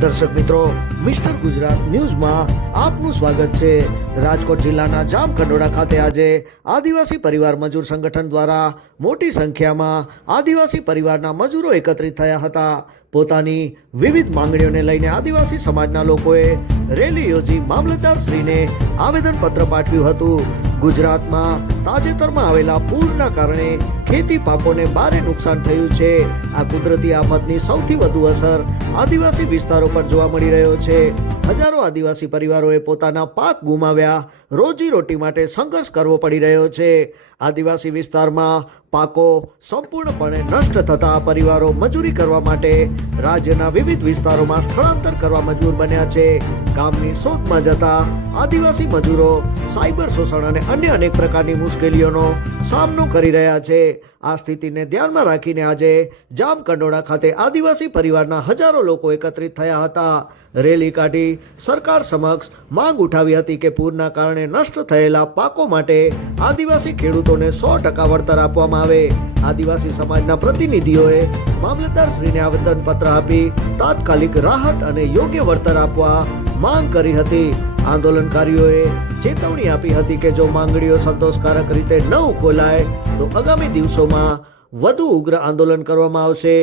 દર્શક મિત્રો, મિસ્ટર ગુજરાત ન્યૂઝમાં આપનું સ્વાગત છે. રાજકોટ જિલ્લાના જામખંડોળા ખાતે આજે આદિવાસી પરિવાર મજૂર સંગઠન દ્વારા મોટી સંખ્યામાં આદિવાસી પરિવારના મજૂરો એકત્રિત થયા હતા. પોતાની વિવિધ માંગણીઓને લઈને આદિવાસી સમાજના લોકોએ રેલી યોજી મામલતદારશ્રીને આવેદનપત્ર પાઠવ્યું હતું. ગુજરાતમાં તાજેતરમાં આવેલા પૂરના કારણે ખેતી પાકોને ભારે નુકસાન થયું છે. આ કુદરતી આફતની સૌથી વધુ અસર આદિવાસી વિસ્તારો પર જોવા મળી રહ્યો છે. હજારો આદિવાસી પરિવારોએ પોતાના પાક ગુમાવ્યા. રોજી રોટી માટે સંઘર્ષ કરવો પડી રહ્યો છે. આદિવાસી વિસ્તારમાં પાકો સંપૂર્ણપણે નષ્ટ થતા પરિવારો મજૂરી કરવા માટે રાજ્યના વિવિધ વિસ્તારોમાં સ્થળાંતર કરવા મજબૂર બન્યા છે. કામની શોધમાં જતા આદિવાસી મજૂરો સાયબર શોષણ અને અન્ય અનેક પ્રકારની મુશ્કેલીઓનો સામનો કરી રહ્યા છે. આ સ્થિતિને ધ્યાનમાં રાખીને આજે જામકંડોળા ખાતે આદિવાસી પરિવારના હજારો લોકો એકત્રિત થયા હતા. રેલી કાઢી સરકાર સમક્ષ માંગ ઉઠાવી હતી કે પૂરના કારણે નષ્ટ થયેલા પાકો માટે આદિવાસી ખેડૂતોને સો ટકા વળતર આપવામાં આવે. આદિવાસી સમાજના પ્રતિનિધિઓએ મામલતદારશ્રીને આવેદનપત્ર આપી તાત્કાલિક રાહત અને યોગ્ય વળતર આપવા માંગ કરી હતી આંદોલનકારીઓએ ચેતવણી આપી હતી કે જો માંગણીઓ સંતોષકારક રીતે ન ઉખોલાય તો આગામી દિવસોમાં વધુ ઉગ્ર આંદોલન કરવામાં આવશે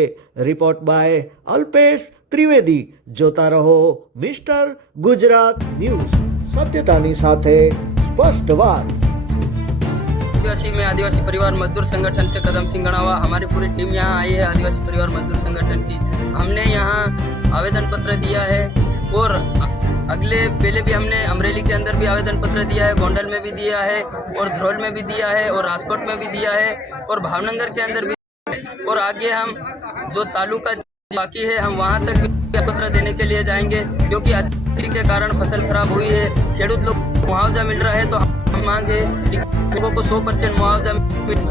રિપોર્ટ બાય અલ્પેશ ત્રિવેદી જોતા રહો મિસ્ટર ગુજરાત ન્યૂઝ સત્યતાની સાથે સ્પષ્ટ વાત आदिवासी में आदिवासी परिवार मजदूर संगठन से कदम सिंह गणावा हमारी पूरी टीम यहाँ आई है आदिवासी परिवार मजदूर संगठन की हमने यहाँ आवेदन पत्र दिया है और अ- अगले, पहले भी हमने अमरेली के अंदर भी आवेदन पत्र दिया है, गोंडल में भी दिया है, और धरोल में भी दिया है, और राजकोट में भी दिया है, और भावनगर के अंदर भी और आगे हम जो तालुका बाकी है, हम वहाँ तक भी पत्र देने के लिए जाएँगे, क्योंकि अतिथि के कारण फ़सल खराब हुई है, खेडूत लोग मुआवजा मिल रहा है तो हम मांग है कि लोगों को 100 परसेंट मुआवजा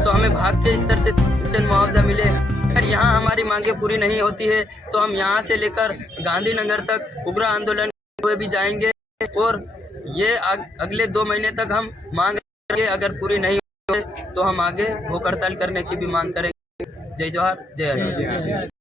तो हमें भाग के स्तर से परसेंट मुआवजा मिले। अगर यहाँ हमारी मांगे पूरी नहीं होती है तो हम यहाँ से लेकर गांधीनगर तक उग्र आंदोलन हुए भी जाएँगे और ये अग, अगले दो महीने तक हम मांग करेंगे अगर पूरी नहीं तो हम आगे भूख हड़ताल करने की भी मांग करेंगे। जय जवाहर जय आदिवासी